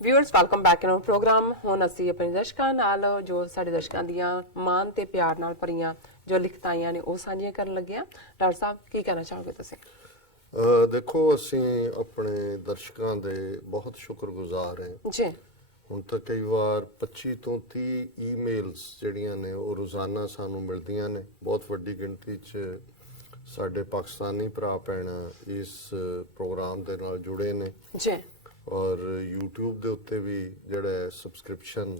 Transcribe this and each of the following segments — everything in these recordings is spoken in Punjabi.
Viewers welcome back in our program. ਹੁਣ ਅਸੀਂ ਆਪਣੇ ਦਰਸ਼ਕਾਂ ਨਾਲ ਜੋ ਸਾਡੇ ਦਰਸ਼ਕਾਂ ਦੀਆਂ ਮਾਣ ਤੇ ਪਿਆਰ ਨਾਲ ਭਰੀਆਂ ਜੋ ਲਿਖਤਾਂ ਆਈਆਂ ਨੇ ਉਹ ਸਾਂਝੀਆਂ ਕਰਨ ਲੱਗੇ ਹਾਂ। ਡਾਕਟਰ ਸਾਹਿਬ ਕੀ ਕਹਿਣਾ ਚਾਹੋਗੇ ਤੁਸੀਂ? ਦੇਖੋ, ਅਸੀਂ ਆਪਣੇ ਦਰਸ਼ਕਾਂ ਦੇ ਬਹੁਤ ਸ਼ੁਕਰਗੁਜ਼ਾਰ ਹਾਂ ਜੀ। ਹੁਣ ਤੱਕ ਕਈ ਵਾਰ 25 ਤੋਂ 30 ਈਮੇਲਸ ਜਿਹੜੀਆਂ ਨੇ ਉਹ ਰੋਜ਼ਾਨਾ ਸਾਨੂੰ ਮਿਲਦੀਆਂ ਨੇ। ਬਹੁਤ ਵੱਡੀ ਗਿਣਤੀ 'ਚ ਸਾਡੇ ਪਾਕਿਸਤਾਨੀ ਭਰਾ ਭੈਣਾਂ ਇਸ ਪ੍ਰੋਗਰਾਮ ਦੇ ਨਾਲ ਜੁੜੇ ਨੇ ਜੀ। ਔਰ YouTube ਦੇ ਉੱਤੇ ਵੀ ਜਿਹੜਾ ਸਬਸਕ੍ਰਿਪਸ਼ਨ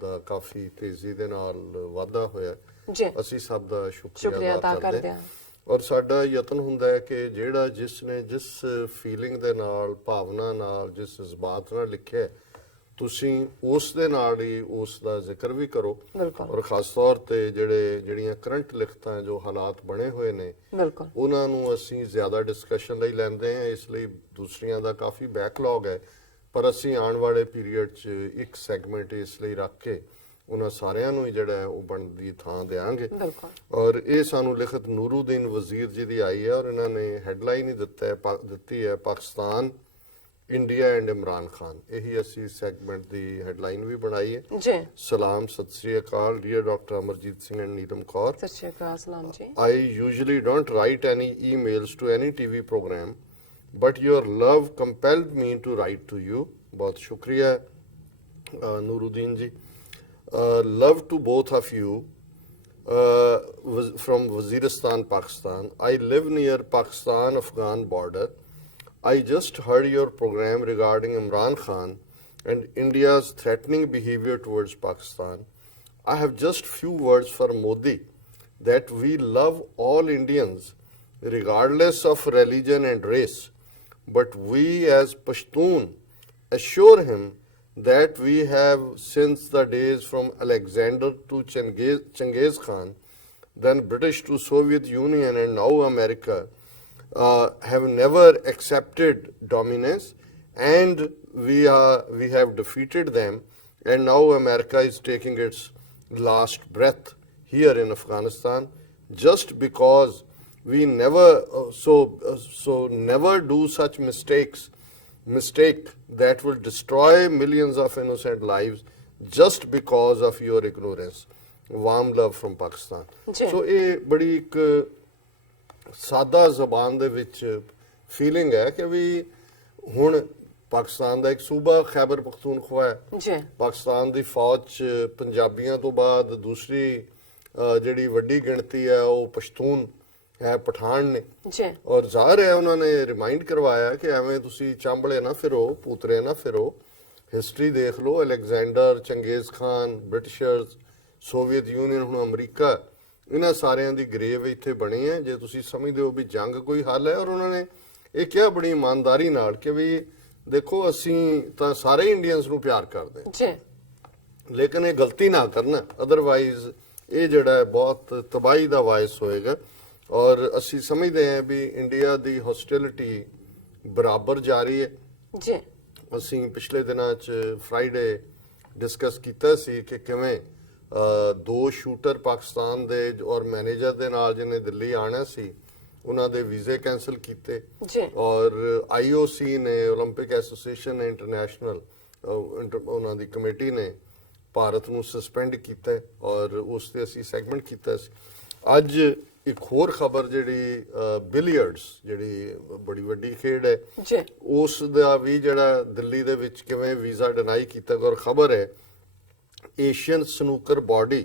ਦਾ ਕਾਫੀ ਤੇਜ਼ੀ ਦੇ ਨਾਲ ਵਾਧਾ ਹੋਇਆ। ਜੀ, ਅਸੀਂ ਸਭ ਦਾ ਸ਼ੁਕਰੀਆ ਅਦਾ ਕਰਦੇ ਹਾਂ। ਔਰ ਸਾਡਾ ਯਤਨ ਹੁੰਦਾ ਹੈ ਕਿ ਜਿਹੜਾ ਜਿਸ ਨੇ ਜਿਸ ਫੀਲਿੰਗ ਦੇ ਨਾਲ, ਭਾਵਨਾ ਨਾਲ, ਜਿਸ ਜਜ਼ਬਾਤ ਨਾਲ ਲਿਖਿਆ, ਤੁਸੀਂ ਉਸ ਦੇ ਨਾਲ ਹੀ ਉਸ ਦਾ ਜ਼ਿਕਰ ਵੀ ਕਰੋ। ਬਿਲਕੁਲ। ਔਰ ਖਾਸ ਤੌਰ ਤੇ ਜਿਹੜੀਆਂ ਕਰੰਟ ਲਿਖਤਾਂ ਜੋ ਹਾਲਾਤ ਬਣੇ ਹੋਏ ਨੇ, ਬਿਲਕੁਲ, ਉਹਨਾਂ ਨੂੰ ਅਸੀਂ ਜ਼ਿਆਦਾ ਡਿਸਕਸ਼ਨ ਲਈ ਲੈਂਦੇ ਹਾਂ। ਇਸ ਲਈ ਦੂਸਰੀਆਂ ਦਾ ਕਾਫੀ ਬੈਕਲੌਗ ਹੈ, ਪਰ ਅਸੀਂ ਆਉਣ ਵਾਲੇ ਪੀਰੀਅਡ 'ਚ ਇੱਕ ਸੈਗਮੈਂਟ ਇਸ ਲਈ ਰੱਖ ਕੇ ਉਹਨਾਂ ਸਾਰਿਆਂ ਨੂੰ ਹੀ ਜਿਹੜਾ ਹੈ ਉਹ ਬਣਦੀ ਥਾਂ ਦੇਵਾਂਗੇ। ਬਿਲਕੁਲ। ਔਰ ਇਹ ਸਾਨੂੰ ਲਿਖਤ ਨੂਰੁਦੀਨ ਵਜ਼ੀਰ ਜੀ ਦੀ ਆਈ ਹੈ ਔਰ ਇਹਨਾਂ ਨੇ ਹੈਡਲਾਈਨ ਹੀ ਦਿੱਤੀ ਹੈ ਪਾਕਿਸਤਾਨ, ਇੰਡੀਆ ਐਂਡ ਇਮਰਾਨ ਖਾਨ। ਇਹੀ ਅਸੀਂ ਸੈਗਮੈਂਟ ਦੀ ਹੈਡਲਾਈਨ ਵੀ ਬਣਾਈ ਹੈ। ਜੀ। ਸਲਾਮ, ਸਤਿ ਸ੍ਰੀ ਅਕਾਲ, dear doctor Amarjeet Singh and Neelam Kaur. ਸਤਿ ਸ਼੍ਰੀ ਅਕਾਲ, ਸਲਾਮ ਜੀ। I usually don't write any emails to any TV program, but your love compelled me to write to you. बहुत शुक्रिया नूरुद्दीन जी। Love to both of you from Waziristan, Pakistan. I live near Pakistan-Afghan border. I just heard your program regarding Imran Khan and India's threatening behavior towards Pakistan. I have just few words for Modi that we love all Indians regardless of religion and race, but we as Pashtun assure him that we have since the days from Alexander to Genghis Khan, then British to Soviet Union and now America, have never accepted dominance, and we have defeated them, and now America is taking its last breath here in Afghanistan just because we never never do such mistake that will destroy millions of innocent lives just because of your ignorance. Warm love from Pakistan. So ਇਹ ਬੜੀ ਇੱਕ ਸਾਦਾ ਜ਼ਬਾਨ ਦੇ ਵਿੱਚ ਫੀਲਿੰਗ ਹੈ ਕਿ ਵੀ ਹੁਣ ਪਾਕਿਸਤਾਨ ਦਾ ਇੱਕ ਸੂਬਾ ਖੈਬਰ ਪਖਤੂਨਖਵਾ ਹੈ। ਜੀ। ਪਾਕਿਸਤਾਨ ਦੀ ਫੌਜ 'ਚ ਪੰਜਾਬੀਆਂ ਤੋਂ ਬਾਅਦ ਦੂਸਰੀ ਜਿਹੜੀ ਵੱਡੀ ਗਿਣਤੀ ਹੈ ਉਹ ਪਸ਼ਤੂਨ ਹੈ, ਪਠਾਨ ਨੇ। ਜੀ। ਔਰ ਜ਼ਾਹਰ ਹੈ ਉਹਨਾਂ ਨੇ ਰਿਮਾਈਂਡ ਕਰਵਾਇਆ ਕਿ ਐਵੇਂ ਤੁਸੀਂ ਚਾਂਬਲੇ ਨਾ ਫਿਰੋ, ਪੂਤਰੇ ਨਾ ਫਿਰੋ। ਹਿਸਟਰੀ ਦੇਖ ਲਓ, Alexander, Changez Khan, Britishers, Soviet union, ਹੁਣ ਅਮਰੀਕਾ, ਇਹਨਾਂ ਸਾਰਿਆਂ ਦੀ ਗਰੇਵ ਇੱਥੇ ਬਣੀ ਹੈ। ਜੇ ਤੁਸੀਂ ਸਮਝਦੇ ਹੋ ਵੀ ਜੰਗ ਕੋਈ ਹੱਲ ਹੈ, ਔਰ ਉਹਨਾਂ ਨੇ ਇਹ ਕਿਹਾ ਬੜੀ ਇਮਾਨਦਾਰੀ ਨਾਲ ਕਿ ਵੀ ਦੇਖੋ ਅਸੀਂ ਤਾਂ ਸਾਰੇ ਇੰਡੀਅਨਸ ਨੂੰ ਪਿਆਰ ਕਰਦੇ ਹਾਂ, ਜੀ, ਲੇਕਿਨ ਇਹ ਗਲਤੀ ਨਾ ਕਰਨਾ, ਅਦਰਵਾਈਜ਼ ਇਹ ਜਿਹੜਾ ਹੈ ਬਹੁਤ ਤਬਾਹੀ ਦਾ ਵਾਇਸ ਹੋਏਗਾ। ਔਰ ਅਸੀਂ ਸਮਝਦੇ ਹਾਂ ਵੀ ਇੰਡੀਆ ਦੀ ਹੌਸਟਿਲਿਟੀ ਬਰਾਬਰ ਜਾਰੀ ਹੈ। ਜੀ। ਅਸੀਂ ਪਿਛਲੇ ਦਿਨਾਂ 'ਚ ਫਰਾਈਡੇ ਡਿਸਕਸ ਕੀਤਾ ਸੀ ਕਿ ਕਿਵੇਂ ਦੋ ਸ਼ੂਟਰ ਪਾਕਿਸਤਾਨ ਦੇ ਔਰ ਮੈਨੇਜਰ ਦੇ ਨਾਲ ਜਿਹਨੇ ਦਿੱਲੀ ਆਣਾ ਸੀ ਉਹਨਾਂ ਦੇ ਵੀਜ਼ੇ ਕੈਂਸਲ ਕੀਤੇ। ਜੀ। ਔਰ IOC ਨੇ, ਓਲੰਪਿਕ ਐਸੋਸੀਏਸ਼ਨ ਨੇ, ਇੰਟਰਨੈਸ਼ਨਲ ਉਹਨਾਂ ਦੀ ਕਮੇਟੀ ਨੇ ਭਾਰਤ ਨੂੰ ਸਸਪੈਂਡ ਕੀਤਾ ਔਰ ਉਸ ਤੇ ਅਸੀਂ ਸੈਗਮੈਂਟ ਕੀਤਾ ਸੀ। ਅੱਜ ਇੱਕ ਹੋਰ ਖਬਰ ਜਿਹੜੀ ਬਿਲੀਅਰਡਸ, ਜਿਹੜੀ ਬੜੀ ਵੱਡੀ ਖੇਡ ਹੈ, ਉਸ ਦਾ ਵੀ ਜਿਹੜਾ ਦਿੱਲੀ ਦੇ ਵਿੱਚ ਕਿਵੇਂ ਵੀਜ਼ਾ ਡਿਨਾਈ ਕੀਤਾ ਗਿਆ। ਔਰ ਖਬਰ ਹੈ Asian snooker body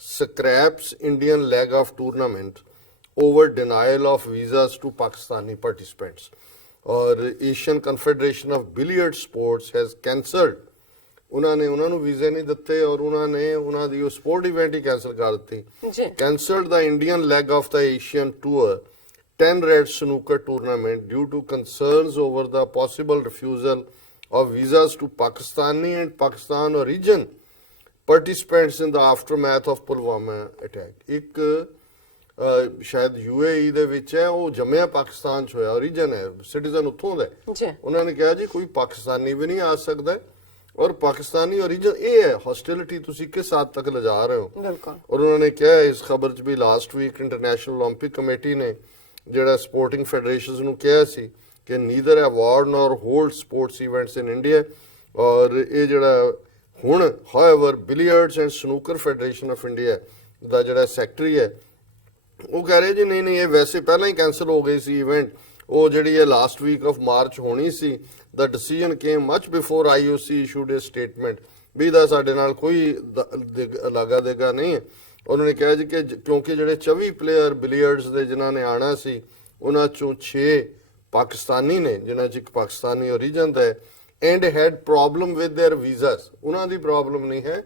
scraps Indian leg of tournament over denial of visas to Pakistani participants. ਔਰ Asian confederation of billiard sports has cancelled, ਉਹਨਾਂ ਨੂੰ ਵੀਜ਼ੇ ਨਹੀਂ ਦਿੱਤੇ ਔਰ ਉਹਨਾਂ ਦੀ ਉਹ ਸਪੋਰਟ ਇਵੈਂਟ ਹੀ ਕੈਂਸਲ ਕਰ ਦਿੱਤੀ। Cancelled the Indian leg of the Asian tour 10 red snooker tournament due to concerns over the possible refusal of visas to Pakistani and Pakistan origin participants in the aftermath of Pulwama attack. ਇੱਕ ਸ਼ਾਇਦ UAE ਦੇ ਵਿੱਚ ਹੈ, ਉਹ ਜੰਮਿਆ ਪਾਕਿਸਤਾਨ 'ਚ ਹੋਇਆ, origin ਹੈ, ਸਿਟੀਜ਼ਨ ਉੱਥੋਂ ਦਾ। ਉਹਨਾਂ ਨੇ ਕਿਹਾ ਜੀ ਕੋਈ ਪਾਕਿਸਤਾਨੀ ਵੀ ਨਹੀਂ ਆ ਸਕਦਾ ਔਰ ਪਾਕਿਸਤਾਨੀ origin ਇਹ ਹੈ। ਹੌਸਟਿਲਿਟੀ ਤੁਸੀਂ ਕਿਸ ਹੱਦ ਤੱਕ ਲਿਜਾ ਰਹੇ ਹੋ। ਔਰ ਉਹਨਾਂ ਨੇ ਕਿਹਾ ਇਸ ਖਬਰ 'ਚ ਵੀ last week international Olympic committee ਨੇ ਜਿਹੜਾ ਸਪੋਰਟਿੰਗ ਫੈਡਰੇਸ਼ਨਸ ਨੂੰ ਕਿਹਾ ਸੀ ਕਿ neither award nor hold sports events in India ਔਰ ਇਹ ਜਿਹੜਾ ਹੁਣ however billiards and snooker federation of India ਦਾ ਜਿਹੜਾ ਸੈਕਟਰੀ ਹੈ ਉਹ ਕਹਿ ਰਹੇ ਜੀ ਨਹੀਂ ਇਹ ਵੈਸੇ ਪਹਿਲਾਂ ਹੀ ਕੈਂਸਲ ਹੋ ਗਈ ਸੀ ਇਵੈਂਟ, ਉਹ ਜਿਹੜੀ ਹੈ ਲਾਸਟ ਵੀਕ ਆਫ ਮਾਰਚ ਹੋਣੀ ਸੀ। The decision came much before IOC issued a statement ਵੀ ਦਾ ਸਾਡੇ ਨਾਲ ਕੋਈ ਲਾਗਾ ਦੇਗਾ ਨਹੀਂ ਹੈ। ਉਹਨਾਂ ਨੇ ਕਿਹਾ ਜੀ ਕਿ ਕਿਉਂਕਿ ਜਿਹੜੇ 24 ਪਲੇਅਰ ਬਿਲੀਅਰਡਸ ਦੇ ਜਿਨ੍ਹਾਂ ਨੇ ਆਣਾ ਸੀ ਉਹਨਾਂ ਚੋਂ 6 ਪਾਕਿਸਤਾਨੀ ਨੇ ਜਿਨ੍ਹਾਂ 'ਚ ਇੱਕ ਪਾਕਿਸਤਾਨੀ ਓਰੀਜਨ ਦਾ ਹੈ and head problem with their visas. ਉਹਨਾਂ ਦੀ ਪ੍ਰੋਬਲਮ ਨਹੀਂ ਹੈ,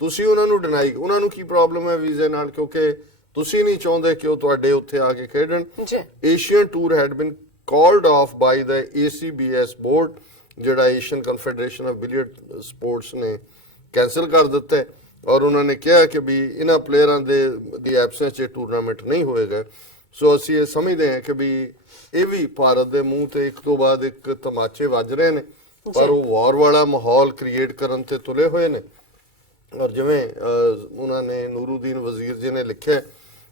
ਤੁਸੀਂ ਉਹਨਾਂ ਨੂੰ ਡਿਨਾਈ, ਉਹਨਾਂ ਨੂੰ ਕੀ ਪ੍ਰੋਬਲਮ ਹੈ ਵੀਜ਼ੇ ਨਾਲ, ਕਿਉਂਕਿ ਤੁਸੀਂ ਨਹੀਂ ਚਾਹੁੰਦੇ ਕਿ ਉਹ ਤੁਹਾਡੇ ਉੱਥੇ ਆ ਕੇ ਖੇਡਣ। Asian tour had been called off by the ACBS board, ਜਿਹੜਾ Asian confederation of billiard sports ਨੇ ਕੈਂਸਲ ਕਰ ਦਿੱਤਾ ਹੈ ਔਰ ਉਹਨਾਂ ਨੇ ਕਿਹਾ ਕਿ ਵੀ ਇਹਨਾਂ ਪਲੇਅਰਾਂ ਦੀ ਐਬਸੈਂਸ 'ਚ ਟੂਰਨਾਮੈਂਟ ਨਹੀਂ ਹੋਏਗਾ। ਸੋ ਅਸੀਂ ਇਹ ਸਮਝਦੇ ਹਾਂ ਕਿ ਵੀ ਇਹ ਵੀ ਭਾਰਤ ਦੇ ਮੂੰਹ ਤੇ ਇੱਕ ਤੋਂ ਬਾਅਦ ਇੱਕ ਤਮਾਚੇ ਵੱਜ ਰਹੇ ਨੇ, ਪਰ ਉਹ ਵਾਰ ਵਾਲਾ ਮਾਹੌਲ ਕ੍ਰੀਏਟ ਕਰਨ ਤੇ ਤੁਲੇ ਹੋਏ ਨੇ। ਔਰ ਜਿਵੇਂ ਉਹਨਾਂ ਨੇ ਨੂਰੂਦੀਨ ਵਜ਼ੀਰ ਜੀ ਨੇ ਲਿਖਿਆ,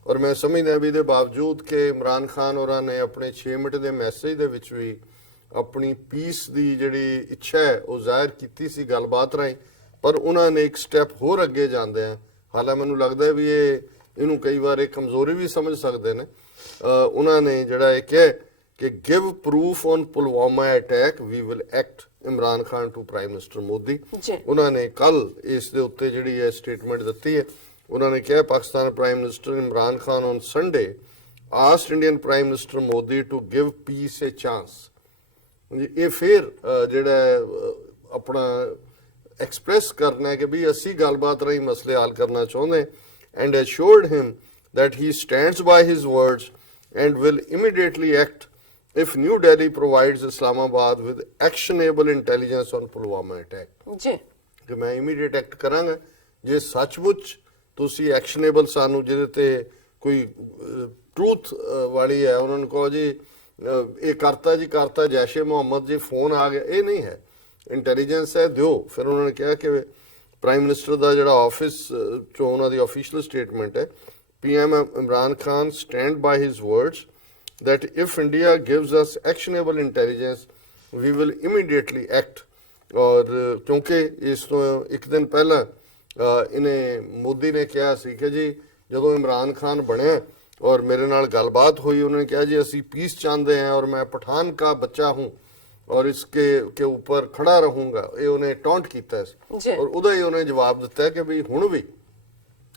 ਔਰ ਮੈਂ ਸਮਝਦਾ ਵੀ ਇਹਦੇ ਬਾਵਜੂਦ ਕਿ ਇਮਰਾਨ ਖਾਨ ਹੋਰਾਂ ਨੇ ਆਪਣੇ 6 ਮਿੰਟ ਦੇ ਮੈਸੇਜ ਦੇ ਵਿੱਚ ਵੀ ਆਪਣੀ ਪੀਸ ਦੀ ਜਿਹੜੀ ਇੱਛਾ ਹੈ ਉਹ ਜ਼ਾਹਿਰ ਕੀਤੀ ਸੀ ਗੱਲਬਾਤ ਰਾਹੀਂ, ਪਰ ਉਹਨਾਂ ਨੇ ਇੱਕ ਸਟੈਪ ਹੋਰ ਅੱਗੇ ਜਾਂਦੇ ਆ, ਹਾਲਾਂਕਿ ਮੈਨੂੰ ਲੱਗਦਾ ਵੀ ਇਹਨੂੰ ਕਈ ਵਾਰ ਇਹ ਕਮਜ਼ੋਰੀ ਵੀ ਸਮਝ ਸਕਦੇ ਨੇ। ਉਹਨਾਂ ਨੇ ਜਿਹੜਾ ਇਹ ਕਿਹਾ ਕਿ give proof on Pulwama attack we will act Imran Khan to prime minister Modi. ਉਹਨਾਂ ਨੇ ਕੱਲ ਇਸ ਦੇ ਉੱਤੇ ਜਿਹੜੀ ਹੈ ਸਟੇਟਮੈਂਟ ਦਿੱਤੀ ਹੈ। ਉਹਨਾਂ ਨੇ ਕਿਹਾ Pakistan prime minister Imran Khan on Sunday asked Indian prime minister Modi to give peace a chance. ਇਹ ਫਿਰ ਜਿਹੜਾ ਆਪਣਾ ਐਕਸਪ੍ਰੈਸ ਕਰਨਾ ਹੈ ਕਿ ਵੀ ਅਸੀਂ ਗੱਲਬਾਤ ਰਾਹੀਂ ਮਸਲੇ ਹੱਲ ਕਰਨਾ ਚਾਹੁੰਦੇ and assured him that he stands by his words and will immediately act if New Delhi provides Islamabad with actionable intelligence on Pulwama attack. ਜੀ ਕਿ ਮੈਂ ਇਮੀਡੀਏਟ ਐਕਟ ਕਰਾਂਗਾ ਜੇ ਸੱਚਮੁੱਚ ਤੁਸੀਂ ਐਕਸ਼ਨੇਬਲ ਸਾਨੂੰ ਜਿਹਦੇ ਤੇ ਕੋਈ ਟਰੂਥ ਵਾਲੀ ਹੈ ਉਹਨਾਂ ਨੂੰ ਕਹੋ ਜੀ ਇਹ ਕਰਤਾ ਜੈਸ਼ੇ ਮੁਹੰਮਦ ਜੀ ਫੋਨ ਆ ਗਿਆ, ਇਹ ਨਹੀਂ ਹੈ, ਇੰਟੈਲੀਜੈਂਸ ਹੈ ਦਿਓ। ਫਿਰ ਉਹਨਾਂ ਨੇ ਕਿਹਾ ਕਿ ਪ੍ਰਾਈਮ ਮਿਨਿਸਟਰ ਦਾ ਜਿਹੜਾ ਆਫਿਸ ਚੋਂ ਉਹਨਾਂ ਦੀ ਆਫੀਸ਼ੀਅਲ ਸਟੇਟਮੈਂਟ ਹੈ, PM Imran Khan stand by his words that if India gives us actionable intelligence we will immediately act। ਔਰ ਕਿਉਂਕਿ ਇਸ ਤੋਂ ਇੱਕ ਦਿਨ ਪਹਿਲਾਂ ਇਹਨੇ ਮੋਦੀ ਨੇ ਕਿਹਾ ਸੀ ਕਿ ਜੀ ਜਦੋਂ ਇਮਰਾਨ ਖਾਨ ਬਣਿਆ ਔਰ ਮੇਰੇ ਨਾਲ ਗੱਲਬਾਤ ਹੋਈ, ਉਹਨਾਂ ਨੇ ਕਿਹਾ ਜੀ ਅਸੀਂ ਪੀਸ ਚਾਹੁੰਦੇ हैं और मैं पठान का बच्चा हूँ और इसके के ऊपर खड़ा रहूंगा। ਇਹ ਉਹਨੇ ਟੌਂਟ ਕੀਤਾ ਸੀ ਔਰ ਉਹਦਾ ਹੀ ਉਹਨੇ ਜਵਾਬ ਦਿੱਤਾ ਕਿ ਵੀ ਹੁਣ ਵੀ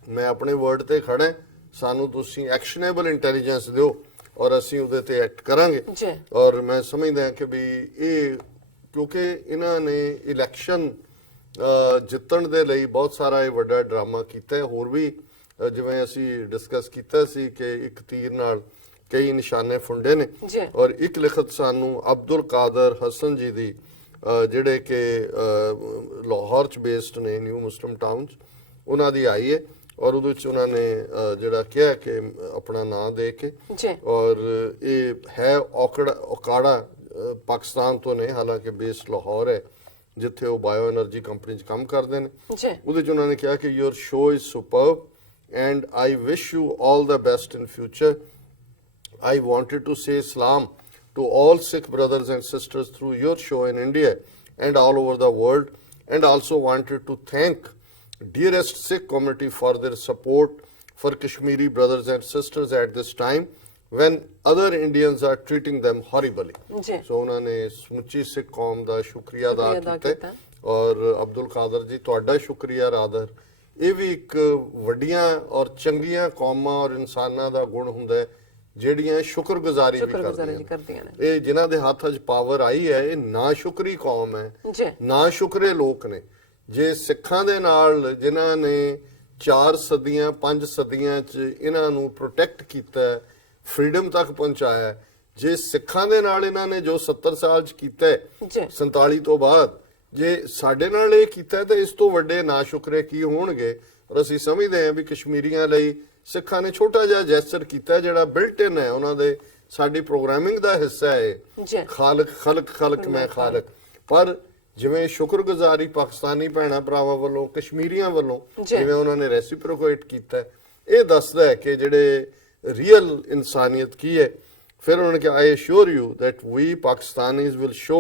ਮੈਂ ਆਪਣੇ ਵਰਡ ਤੇ ਖੜਾ, ਸਾਨੂੰ ਤੁਸੀਂ ਐਕਸ਼ਨੇਬਲ ਇੰਟੈਲੀਜੈਂਸ ਦਿਓ ਔਰ ਅਸੀਂ ਉਹਦੇ ਤੇ ਐਕਟ ਕਰਾਂਗੇ। ਔਰ ਮੈਂ ਸਮਝਦਾ ਕਿ ਵੀ ਇਹ ਕਿਉਂਕਿ ਇਹਨਾਂ ਨੇ ਇਲੈਕਸ਼ਨ ਜਿੱਤਣ ਦੇ ਲਈ ਬਹੁਤ ਸਾਰਾ ਇਹ ਵੱਡਾ ਡਰਾਮਾ ਕੀਤਾ ਹੈ। ਹੋਰ ਵੀ ਜਿਵੇਂ ਅਸੀਂ ਡਿਸਕਸ ਕੀਤਾ ਸੀ ਕਿ ਇੱਕ ਤੀਰ ਨਾਲ ਕਈ ਨਿਸ਼ਾਨੇ ਫੁੰਡੇ ਨੇ ਔਰ ਇੱਕ ਲਿਖਤ ਸਾਨੂੰ ਅਬਦੁਲ ਕਾਦਰ ਹਸਨ ਜੀ ਦੀ ਜਿਹੜੇ ਕਿ ਲਾਹੌਰ ਚ ਬੇਸਡ ਨੇ ਨਿਊ ਮੁਸਲਿਮ ਟਾਊਨ ਚ, ਉਹਨਾਂ ਦੀ ਆਈ ਹੈ ਔਰ ਉਹਦੇ ਵਿੱਚ ਉਹਨਾਂ ਨੇ ਜਿਹੜਾ ਕਿਹਾ ਕਿ ਆਪਣਾ ਨਾਂ ਦੇ ਕੇ ਔਰ ਇਹ ਹੈ ਔਕਾੜਾ ਪਾਕਿਸਤਾਨ ਤੋਂ ਨੇ, ਹਾਲਾਂਕਿ ਬੇਸ ਲਾਹੌਰ ਹੈ ਜਿੱਥੇ ਉਹ ਬਾਇਓ એનર્ਜੀ ਕੰਪਨੀ 'ਚ ਕੰਮ ਕਰਦੇ ਨੇ। ਉਹਦੇ 'ਚ ਉਹਨਾਂ ਨੇ ਕਿਹਾ ਕਿ your show is superb and I wish you all the best in future. I wanted to say salam to all Sikh brothers and sisters through your show in India and all over the world, and also wanted to thank dearest Sikh community for their support for Kashmiri brothers and sisters at this time when other Indians are treating them horribly. So उन्होंने समूची सिख कौम ਦਾ ਸ਼ੁਕਰੀਆ ਅਦਾ ਕੀਤਾ ਔਰ ਅਬਦੁਲ ਕਾਦਰ ਜੀ ਤੁਹਾਡਾ ਸ਼ੁਕਰੀਆ ਰਾਦਰ। ਇਹ ਵੀ ਇੱਕ ਵੱਡੀਆਂ ਔਰ ਚੰਗੀਆਂ ਕੌਮਾਂ ਔਰ ਇਨਸਾਨਾਂ ਦਾ ਗੁਣ ਹੁੰਦਾ ਹੈ ਜਿਹੜੀਆਂ ਸ਼ੁਕਰਗੁਜ਼ਾਰੀ ਵੀ ਕਰਦੀਆਂ ਨੇ। ਇਹ ਜਿਨ੍ਹਾਂ ਦੇ ਹੱਥ 'ਚ ਪਾਵਰ ਆਈ ਹੈ ਇਹ ਨਾ ਸ਼ੁਕਰੀ ਕੌਮ ਹੈ, ਨਾ ਸ਼ੁਕਰੇ ਲੋਕ ਨੇ। ਜੇ ਸਿੱਖਾਂ ਦੇ ਨਾਲ ਜਿਨ੍ਹਾਂ ਨੇ 4 ਸਦੀਆਂ 5 ਸਦੀਆਂ 'ਚ ਇਹਨਾਂ ਨੂੰ ਪ੍ਰੋਟੈਕਟ ਕੀਤਾ, ਫਰੀडम ਤੱਕ ਪਹੁੰਚਾਇਆ, ਜੇ ਸਿੱਖਾਂ ਦੇ ਨਾਲ ਇਹਨਾਂ ਨੇ ਜੋ 70 ਸਾਲ 'ਚ ਕੀਤਾ 47 ਤੋਂ ਬਾਅਦ, ਜੇ ਸਾਡੇ ਨਾਲ ਇਹ ਕੀਤਾ ਤਾਂ ਇਸ ਤੋਂ ਵੱਡੇ ਨਾ ਸ਼ੁਕਰੇ ਕੀ ਹੋਣਗੇ। ਔਰ ਅਸੀਂ ਸਮਝਦੇ ਹਾਂ ਵੀ ਕਸ਼ਮੀਰੀਆਂ ਲਈ ਸਿੱਖਾਂ ਨੇ ਛੋਟਾ ਜਿਹਾ ਜੈਸਚਰ ਕੀਤਾ ਜਿਹੜਾ ਬਿਲਟ ਇਨ ਹੈ ਉਹਨਾਂ ਦੇ, ਸਾਡੀ ਪ੍ਰੋਗਰਾਮਿੰਗ ਦਾ ਹਿੱਸਾ ਹੈ, ਖਾਲਕ ਖਲਕ ਖਲਕ ਮੈਂ ਖਾਲਕ। ਪਰ ਜਿਵੇਂ ਸ਼ੁਕਰਗੁਜ਼ਾਰੀ ਪਾਕਿਸਤਾਨੀ ਭੈਣਾਂ ਭਰਾਵਾਂ ਵੱਲੋਂ ਕਸ਼ਮੀਰੀਆਂ ਵੱਲੋਂ ਜਿਵੇਂ ਉਹਨਾਂ ਨੇ ਰੈਸਿਪਰੋਕੇਟ ਕੀਤਾ, ਇਹ ਦੱਸਦਾ ਹੈ ਕਿ ਜਿਹੜੇ ਰੀਅਲ ਇਨਸਾਨੀਅਤ ਕੀ ਹੈ। ਫਿਰ ਉਹਨਾਂ ਨੇ ਕਿਹਾ I assure you that we Pakistanis will show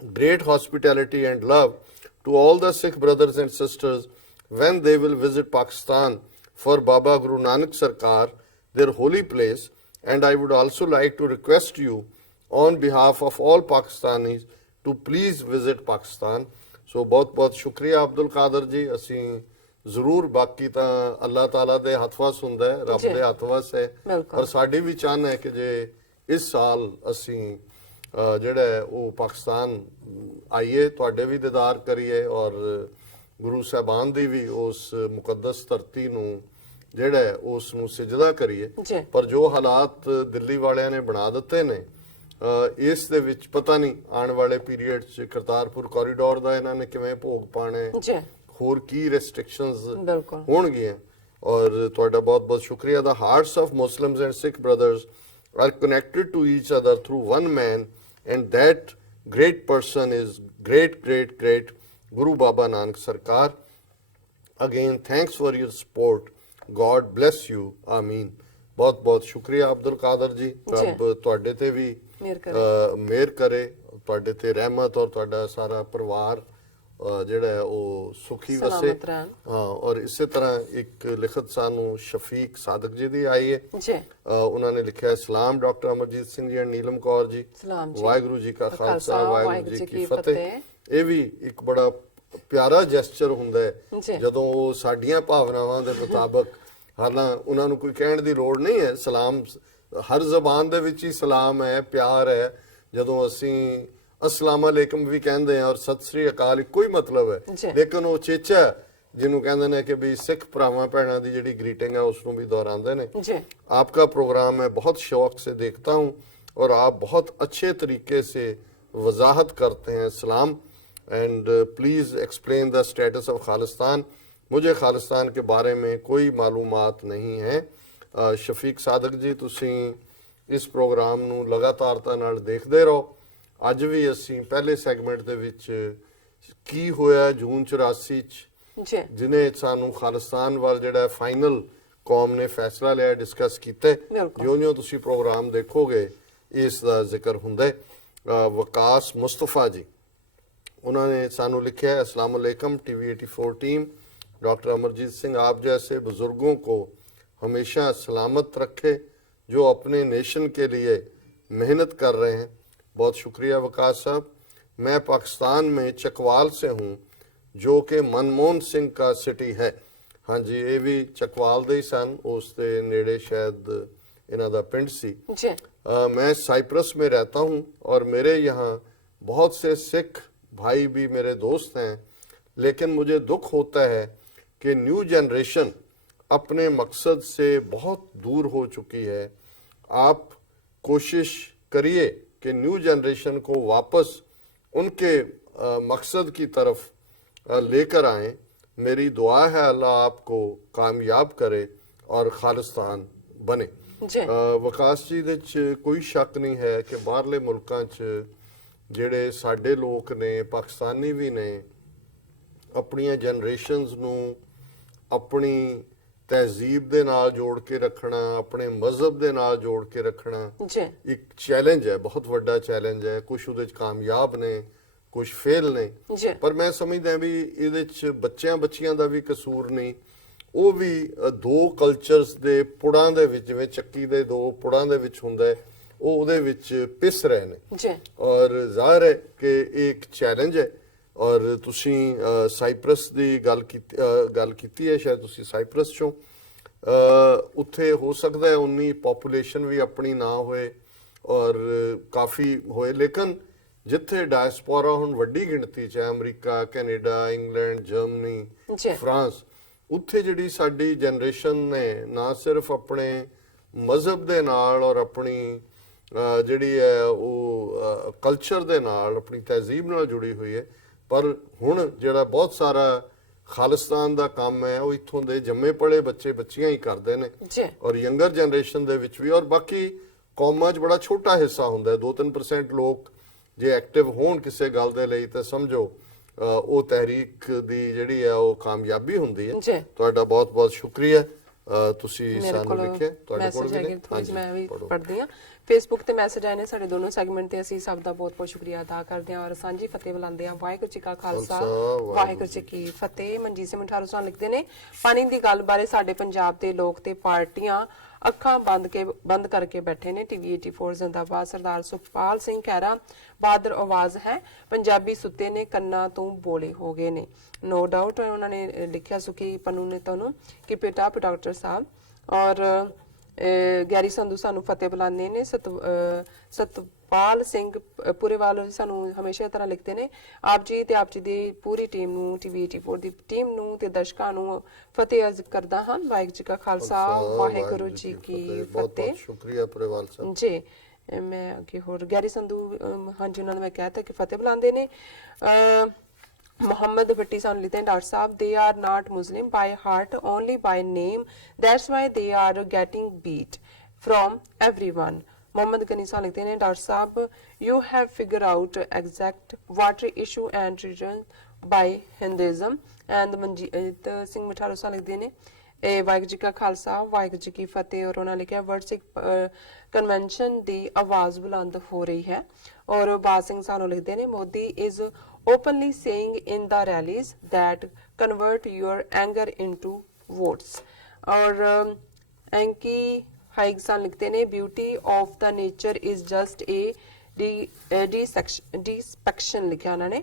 great hospitality and love to all the Sikh brothers and sisters when they will visit Pakistan for Baba Guru Nanak Sarkar, their holy place. And I would also like to request you on behalf of all Pakistanis to please visit Pakistan. So ਬਹੁਤ ਬਹੁਤ ਸ਼ੁਕਰੀਆ ਅਬਦੁਲ ਕਾਦਰ ਜੀ, ਅਸੀਂ ਜ਼ਰੂਰ, ਬਾਕੀ ਤਾਂ ਅੱਲਾਹ ਤਾਲਾ ਦੇ ਹੱਥ ਵਸ ਹੁੰਦਾ ਹੈ, ਰੱਬ ਦੇ ਹੱਥ ਵਸ ਹੈ, ਪਰ ਸਾਡੀ ਵੀ ਚਾਹਨਾ ਹੈ ਕਿ ਜੇ ਇਸ ਸਾਲ ਅਸੀਂ ਜਿਹੜਾ ਹੈ ਉਹ ਪਾਕਿਸਤਾਨ ਆਈਏ, ਤੁਹਾਡੇ ਵੀ ਦੀਦਾਰ ਕਰੀਏ ਔਰ ਗੁਰੂ ਸਾਹਿਬਾਨ ਦੀ ਵੀ ਉਸ ਮੁਕੱਦਸ ਧਰਤੀ ਨੂੰ ਜਿਹੜਾ ਹੈ ਉਸ ਨੂੰ ਸਜਦਾ ਕਰੀਏ। ਪਰ ਜੋ ਹਾਲਾਤ ਦਿੱਲੀ ਵਾਲਿਆਂ ਨੇ ਬਣਾ ਦਿੱਤੇ ਨੇ, ਇਸ ਦੇ ਵਿੱਚ ਪਤਾ ਨਹੀਂ ਆਉਣ ਵਾਲੇ ਪੀਰੀਅਡ 'ਚ ਕਰਤਾਰਪੁਰ ਕੋਰੀਡੋਰ ਦਾ ਇਹਨਾਂ ਨੇ ਕਿਵੇਂ ਭੋਗ ਪਾਣਾ ਹੈ, ਹੋਰ ਕੀ ਰੈਸਟ੍ਰਿਕਸ਼ਨਸ ਹੋਣਗੀਆਂ। ਔਰ ਤੁਹਾਡਾ ਬਹੁਤ ਬਹੁਤ ਸ਼ੁਕਰੀਆ। The hearts of Muslims and Sikh brothers are connected to each other through one man, and that great person is great Guru Baba Nanak Sarkar. Again, thanks for your support. God bless you. Ameen. ਬਹੁਤ ਬਹੁਤ ਸ਼ੁਕਰੀਆ ਅਬਦੁਲ ਕਾਦਰ ਜੀ, ਰੱਬ ਤੁਹਾਡੇ ਤੇ ਵੀ ਮਿਹਰ ਕਰੇ, ਤੁਹਾਡੇ ਤੇ ਰਹਿਮਤ ਔਰ ਤੁਹਾਡਾ ਸਾਰਾ ਪਰਿਵਾਰ ਜਿਹੜਾ ਹੈ ਉਹ ਸੁਖੀ ਵਸੇ। ਹਾਂ, ਔਰ ਇਸੇ ਤਰ੍ਹਾਂ ਇੱਕ ਲਿਖਤ ਸਾਨੂੰ ਸ਼ਫੀਕ ਸਾਦਕ ਜੀ ਦੀ ਆਈ ਹੈ, ਉਹਨਾਂ ਨੇ ਲਿਖਿਆ ਸਲਾਮ ਡਾਕਟਰ ਅਮਰਜੀਤ ਸਿੰਘ ਜੀ, ਨੀਲਮ ਕੌਰ ਜੀ, ਵਾਹਿਗੁਰੂ ਜੀ ਕਾ ਖਾਲਸਾ ਵਾਹਿਗੁਰੂ ਜੀ ਕੀ ਫਤਿਹ। ਇਹ ਵੀ ਇੱਕ ਬੜਾ ਪਿਆਰਾ ਜੈਸਚਰ ਹੁੰਦਾ ਹੈ ਜਦੋਂ ਉਹ ਸਾਡੀਆਂ ਭਾਵਨਾਵਾਂ ਦੇ ਮੁਤਾਬਕ, ਹਾਲਾਂ ਉਹਨਾਂ ਨੂੰ ਕੋਈ ਕਹਿਣ ਦੀ ਲੋੜ ਨਹੀਂ ਹੈ, ਸਲਾਮ ਹਰ ਜ਼ਬਾਨ ਦੇ ਵਿੱਚ ਹੀ ਸਲਾਮ ਹੈ, ਪਿਆਰ ਹੈ। ਜਦੋਂ ਅਸੀਂ ਅਸਲਾਮ ਅਲੈਕਮ ਵੀ ਕਹਿੰਦੇ ਆ ਔਰ ਸਤਿ ਸ੍ਰੀ ਅਕਾਲ ਇੱਕੋ ਹੀ ਮਤਲਬ ਹੈ, ਲੇਕਿਨ ਉਹ ਚੇਚਾ ਜਿਹਨੂੰ ਕਹਿੰਦੇ ਨੇ ਕਿ ਵੀ ਸਿੱਖ ਭਰਾਵਾਂ ਭੈਣਾਂ ਦੀ ਜਿਹੜੀ ਗ੍ਰੀਟਿੰਗ ਹੈ ਉਸ ਨੂੰ ਵੀ ਦੁਹਰਾਉਂਦੇ ਨੇ। आपका प्रोग्राम मैं बहुत शौक से देखता हूँ और आप बहुत अच्छे तरीके से वजाहत करते हैं। सलाम and please explain the status of Khalistan. मुझे खालिस्तान के बारे में कोई मालूमात नहीं है। शफीक सादक जी, ਤੁਸੀਂ ਇਸ ਪ੍ਰੋਗਰਾਮ ਨੂੰ ਲਗਾਤਾਰਤਾ ਨਾਲ ਦੇਖਦੇ ਰਹੋ। ਅੱਜ ਵੀ ਅਸੀਂ ਪਹਿਲੇ ਸੈਗਮੈਂਟ ਦੇ ਵਿੱਚ ਕੀ ਹੋਇਆ ਜੂਨ 84 ਚ, ਜਿਹਨੇ ਸਾਨੂੰ ਖਾਲਿਸਤਾਨ ਵੱਲ ਜਿਹੜਾ ਫਾਈਨਲ ਕੌਮ ਨੇ ਫੈਸਲਾ ਲਿਆ, ਡਿਸਕਸ ਕੀਤਾ। ਜਿਉਂ-ਜਿਉਂ ਤੁਸੀਂ ਪ੍ਰੋਗਰਾਮ ਦੇਖੋਗੇ ਇਸ ਦਾ ਜ਼ਿਕਰ ਹੁੰਦਾ ਹੈ। ਵਕਾਸ ਮੁਸਤਫਾ ਜੀ, ਉਹਨਾਂ ਨੇ ਸਾਨੂੰ ਲਿਖਿਆ, अस्सलाम वालेकुम TV 84 team, doctor Amarjeet Singh आप जैसे बुजुर्गों को हमेशा सलामत रखे जो अपने नेशन के लिए मेहनत कर रहे हैं। बहुत शुक्रिया वकास साहब। मैं पाकिस्तान में चकवाल से हूँ जो कि मनमोहन सिंह का सिटी है। हाँ जी, ये भी चकवाल दे सन, उस दे नेड़े शायद इन्हां दा पिंड सी। मैं साइप्रस में रहता हूँ और मेरे यहाँ बहुत से सिख भाई भी मेरे दोस्त हैं, लेकिन मुझे दुख होता है कि न्यू जनरेशन अपने मकसद से बहुत दूर हो चुकी है। आप कोशिश करिए कि न्यू जनरेशन को वापस उनके मकसद की तरफ लेकर आएं। मेरी दुआ है अल्लाह आपको कामयाब करे और खालिस्तान बने। विकास जी दे कोई शक नहीं है कि बाहरले मुल्कां च ਜਿਹੜੇ ਸਾਡੇ ਲੋਕ ਨੇ, ਪਾਕਿਸਤਾਨੀ ਵੀ ਨੇ, ਆਪਣੀਆਂ ਜਨਰੇਸ਼ਨਸ ਨੂੰ ਆਪਣੀ ਤਹਿਜ਼ੀਬ ਦੇ ਨਾਲ ਜੋੜ ਕੇ ਰੱਖਣਾ, ਆਪਣੇ ਮਜ਼ਹਬ ਦੇ ਨਾਲ ਜੋੜ ਕੇ ਰੱਖਣਾ ਇੱਕ ਚੈਲੰਜ ਹੈ, ਬਹੁਤ ਵੱਡਾ ਚੈਲੰਜ ਹੈ। ਕੁਝ ਉਹਦੇ 'ਚ ਕਾਮਯਾਬ ਨੇ, ਕੁਝ ਫੇਲ ਨੇ, ਪਰ ਮੈਂ ਸਮਝਦਾ ਵੀ ਇਹਦੇ 'ਚ ਬੱਚਿਆਂ ਦਾ ਵੀ ਕਸੂਰ ਨਹੀਂ। ਉਹ ਵੀ ਦੋ ਕਲਚਰਸ ਦੇ ਪੁੜਾਂ ਦੇ ਵਿੱਚ, ਜਿਵੇਂ ਚੱਕੀ ਦੇ ਦੋ ਪੁੜਾਂ ਦੇ ਵਿੱਚ ਹੁੰਦਾ ਹੈ, ਉਹ ਉਹਦੇ ਵਿੱਚ ਪਿਸ ਰਹੇ ਨੇ। ਔਰ ਜ਼ਾਹਿਰ ਹੈ ਕਿ ਇਹ ਇੱਕ ਚੈਲੰਜ ਹੈ। ਔਰ ਤੁਸੀਂ ਸਾਈਪਰਸ ਦੀ ਗੱਲ ਕੀਤੀ ਹੈ, ਸ਼ਾਇਦ ਤੁਸੀਂ ਸਾਈਪਰਸ ਚੋਂ, ਉੱਥੇ ਹੋ ਸਕਦਾ ਹੈ ਉਨੀ ਪੋਪੂਲੇਸ਼ਨ ਵੀ ਆਪਣੀ ਨਾ ਹੋਏ ਔਰ ਕਾਫੀ ਹੋਏ, ਲੇਕਿਨ ਜਿੱਥੇ ਡਾਇਸਪੋਰਾ ਹੁਣ ਵੱਡੀ ਗਿਣਤੀ 'ਚ ਹੈ, America, Canada, England, Germany, France, ਉੱਥੇ ਜਿਹੜੀ ਸਾਡੀ ਜਨਰੇਸ਼ਨ ਨੇ ਨਾ ਸਿਰਫ ਆਪਣੇ ਮਜ਼ਹਬ ਦੇ ਨਾਲ ਔਰ ਆਪਣੀ ਜਿਹੜੀ ਹੈ ਉਹ ਕਲਚਰ ਦੇ ਨਾਲ, ਆਪਣੀ ਤਹਿਜ਼ੀਬ ਨਾਲ ਜੁੜੀ ਹੋਈ ਹੈ, ਪਰ ਹੁਣ ਜਿਹੜਾ ਬਹੁਤ ਸਾਰਾ ਖਾਲਿਸਤਾਨ ਦਾ ਕੰਮ ਹੈ ਉਹ ਇੱਥੋਂ ਦੇ ਜੰਮੇ ਪਲੇ ਬੱਚੀਆਂ ਹੀ ਕਰਦੇ ਨੇ। ਔਰ ਯੰਗਰ ਜਨਰੇਸ਼ਨ ਦੇ ਵਿੱਚ ਵੀ, ਔਰ ਬਾਕੀ ਕੌਮਾਂ 'ਚ ਬੜਾ ਛੋਟਾ ਹਿੱਸਾ ਹੁੰਦਾ ਹੈ, 2-3% ਲੋਕ ਜੇ ਐਕਟਿਵ ਹੋਣ ਕਿਸੇ ਗੱਲ ਦੇ ਲਈ ਤਾਂ ਸਮਝੋ ਉਹ ਤਹਿਰੀਕ ਦੀ ਜਿਹੜੀ ਹੈ ਉਹ ਕਾਮਯਾਬੀ ਹੁੰਦੀ ਹੈ। ਤੁਹਾਡਾ ਬਹੁਤ ਬਹੁਤ ਸ਼ੁਕਰੀਆ। ਤੁਸੀਂ ਮੇਰੇ ਸਾਨੂੰ ਕੋਲ ਲਿਖਿਆ, ਤੁਹਾਡੇ ਕੋਲ ਮੈਸੇਜ ਵੀ ਹੈਗੇ ਨੇ? ਥੋੜੇ ਮੈਂ ਵੀ ਪੜ੍ਹੋ। ਪੜ੍ਹਦੀ ਹਾਂ। ਫੇਸਬੁੱਕ ਤੇ ਮੈਸੇਜ ਆਏ ਨੇ ਸਾਡੇ ਦੋਨੋਂ ਸੈਗਮੈਂਟ ਤੇ, ਅਸੀਂ ਸਭ ਦਾ ਬਹੁਤ-ਬਹੁਤ ਸ਼ੁਕਰੀਆ ਅਦਾ ਕਰਦੇ ਹਾਂ ਔਰ ਸਾਂਝੀ ਫਤਿਹ ਬੁਲਾਉਂਦੇ ਹਾਂ। ਵਾਹਿਗੁਰੂ ਜੀ ਕਾ ਖਾਲਸਾ, ਵਾਹਿਗੁਰੂ ਜੀ ਕੀ ਫਤਿਹ। ਮਨਜੀਤ ਸਿੰਘ 1800 ਲਿਖਦੇ ਨੇ, ਪਾਣੀ ਦੀ ਗੱਲ ਬਾਰੇ ਸਾਡੇ ਪੰਜਾਬ ਦੇ ਲੋਕ ਤੇ ਪਾਰਟੀਆਂ ਅੱਖਾਂ ਬੰਦ ਕਰਕੇ ਬੈਠੇ ਨੇ। ਟੀਵੀ 84 ਜ਼ਿੰਦਾਬਾਦ। ਸਰਦਾਰ ਸੁਖਪਾਲ ਸਿੰਘ ਖਹਿਰਾ ਬਹਾਦਰ ਆਵਾਜ਼ ਹੈ, ਪੰਜਾਬੀ ਸੁੱਤੇ ਨੇ ਕੰਨਾਂ ਤੋਂ ਬੋਲੇ ਹੋ ਗਏ ਨੇ। ਨੋ ਡਾਊਟ ਉਹਨਾਂ ਨੇ ਲਿਖਿਆ ਸੁਖੀ ਪੰਨੂ ਨੇ ਤੁਹਾਨੂੰ ਕਿ ਪਿਟ ਅਪ ਡਾਕਟਰ ਸਾਹਿਬ। ਔਰ ਗੈਰੀ ਸੰਧੂ ਸਾਨੂੰ ਫਤਿਹ ਬੁਲਾਉਂਦੇ ਨੇ। ਸਤਪਾਲ ਸਿੰਘ ਪੁਰੇਵਾਲ ਸਾਨੂੰ ਹਮੇਸ਼ਾ ਤਰ੍ਹਾਂ ਲਿਖਦੇ ਨੇ, ਆਪ ਜੀ ਤੇ ਆਪ ਜੀ ਦੀ ਪੂਰੀ ਟੀਮ ਨੂੰ, ਟੀਵੀ 84 ਦੀ ਟੀਮ ਨੂੰ ਤੇ ਦਰਸ਼ਕਾਂ ਨੂੰ ਫਤਿਹ ਅਰਜ਼ ਕਰਦਾ ਹਾਂ। ਵਾਹਿਗੁਰੂ ਜੀ ਕਾ ਖਾਲਸਾ, ਵਾਹਿਗੁਰੂ ਜੀ ਕੀ ਬਹੁਤ ਫਤਿਹ। ਬਹੁਤ ਸ਼ੁਕਰੀਆ ਪੁਰੇਵਾਲ ਸਾਹਿਬ ਜੀ ਮੈਂ ਅੱਗੇ ਹੋਰ ਗੈਰੀ ਸੰਧੂ ਹਾਂਜੀ ਉਹਨਾਂ ਨੂੰ ਮੈਂ ਕਹਿਤਾ ਕਿ ਫਤਿਹ ਬੁਲਾਉਂਦੇ ਨੇ। Muhammad Bhatti ਸਾਨੂੰ ਲਿਖਦੇ ਨੇ, doctor Sahib they are not Muslim by heart, only by name, that's why they are getting beat from everyone. Mohammad Gani ਸਾਨੂੰ ਲਿਖਦੇ ਨੇ, doctor Sahib you have figured out exact water issue and region by Hinduism. And Manjit Singh Matharu ਸਾਨੂੰ ਲਿਖਦੇ ਨੇ, ਵਾਹਿਗੁਰੂ ਜੀ ਕਾ ਖਾਲਸਾ, ਵਾਹਿਗੁਰੂ ਜੀ ਕੀ ਫਤਿਹ। ਔਰ ਉਹਨਾਂ ਲਿਖਿਆ ਵਰਡ ਸਿੱਖ ਕਨਵੈਨਸ਼ਨ ਦੀ ਆਵਾਜ਼ ਬੁਲੰਦ ਹੋ ਰਹੀ ਹੈ। ਔਰ ਬਾਦ ਸਿੰਘ ਸਾਨੂੰ ਲਿਖਦੇ ਨੇ, Modi is openly saying in the rallies that convert your anger into votes. और एंकी हाइगसान लिखते ने, beauty of the nature is just a डिस्पेक्शन लिखा उन्होंने।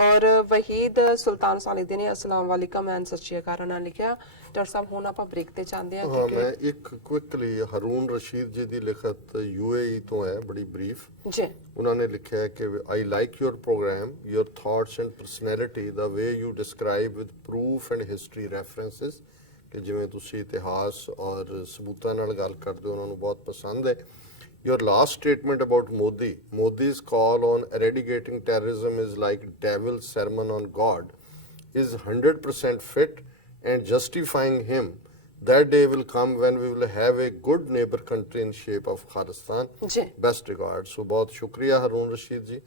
और वहीद सुल्तान सा लिखते ने, अस्सलाम वालेकुम एंड सत श्री अकाल। उन्होंने लिखा डॉक्टर साहब हुण आपां ब्रेक ते चाहते हैं ਹਾਂ ਮੈਂ ਇੱਕ ਕੁਇਕਲੀ ਹरून ਰਸ਼ੀਦ ਜੀ ਦੀ ਲਿਖਤ UAE ਤੋਂ ਹੈ, ਬੜੀ ਬਰੀਫ। जी ਉਹਨਾਂ ਨੇ ਲਿਖਿਆ ਹੈ ਕਿ I like your programme, your thoughts and personality, the way you describe with proof and history references, ਕਿ ਜਿਵੇਂ ਤੁਸੀਂ ਇਤਿਹਾਸ ਔਰ ਸਬੂਤਾਂ ਨਾਲ ਗੱਲ ਕਰਦੇ ਹੋ, ਉਹਨਾਂ ਨੂੰ ਬਹੁਤ ਪਸੰਦ ਹੈ। Your last statement about Modi's call on eradicating terrorism is like devil's sermon on God, is 100% fit and justifying him. That day will come when we will have a good neighbor country in shape of Khaalistan. जी ਬੈਸਟ ਰਿਗਾਰਡ। ਸੋ ਬਹੁਤ ਸ਼ੁਕਰੀਆ ਹरून ਰਸ਼ੀਦ ਜੀ।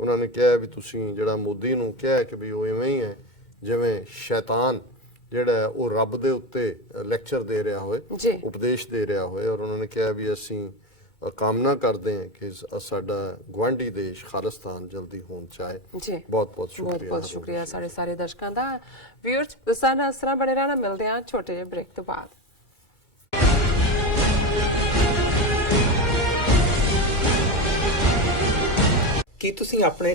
ਉਹਨਾਂ ਨੇ ਕਿਹਾ ਵੀ ਤੁਸੀਂ ਜਿਹੜਾ ਮੋਦੀ ਨੂੰ ਕਿਹਾ ਕਿ ਵੀ ਉਹ ਐਵੇਂ ਹੀ ਹੈ ਜਿਵੇਂ ਸ਼ੈਤਾਨ ਜਿਹੜਾ ਉਹ ਰੱਬ ਦੇ ਉੱਤੇ ਲੈਕਚਰ ਦੇ ਰਿਹਾ ਹੋਏ, ਜੀ ਉਪਦੇਸ਼ ਦੇ ਰਿਹਾ ਹੋਏ। ਔਰ ਉਹਨਾਂ ਨੇ ਕਿਹਾ ਵੀ ਅਸੀਂ ਕਾਮਨਾ ਕਰਦੇ ਹਾਂ ਕਿ ਸਾਡਾ ਗੁਆਂਢੀ ਦੇਸ਼ ਖਾਲਿਸਤਾਨ ਜਲਦੀ ਹੋਣ ਚਾਹੇ। ਜੀ ਬਹੁਤ ਬਹੁਤ ਸ਼ੁਕਰੀਆ। ਬਹੁਤ ਬਹੁਤ ਸ਼ੁਕਰੀਆ ਸਾਡੇ ਸਾਰੇ ਦਰਸ਼ਕਾਂ ਦਾ। ਵਿਊਅਰਸ ਤੁਸੀਂ ਨਾਲ ਇਸ ਤਰ੍ਹਾਂ ਬਣੇ ਰਹਿਣਾ। ਮਿਲਦੇ ਹਾਂ ਛੋਟੇ ਜਿਹੇ ਬ੍ਰੇਕ ਤੋਂ ਬਾਅਦ। ਕੀ ਤੁਸੀਂ ਆਪਣੇ